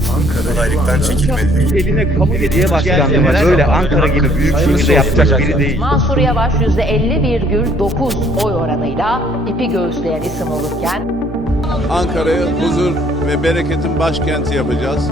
Seçmekten çekinmedi. Eline kamu belediye başkanlığı var. Böyle Ankara gibi büyük şehirde yapacak biri değil. Mansur Yavaş %50,9 oy oranıyla ipi göğüsleyen isim olurken Ankara'yı huzur ve bereketin başkenti yapacağız.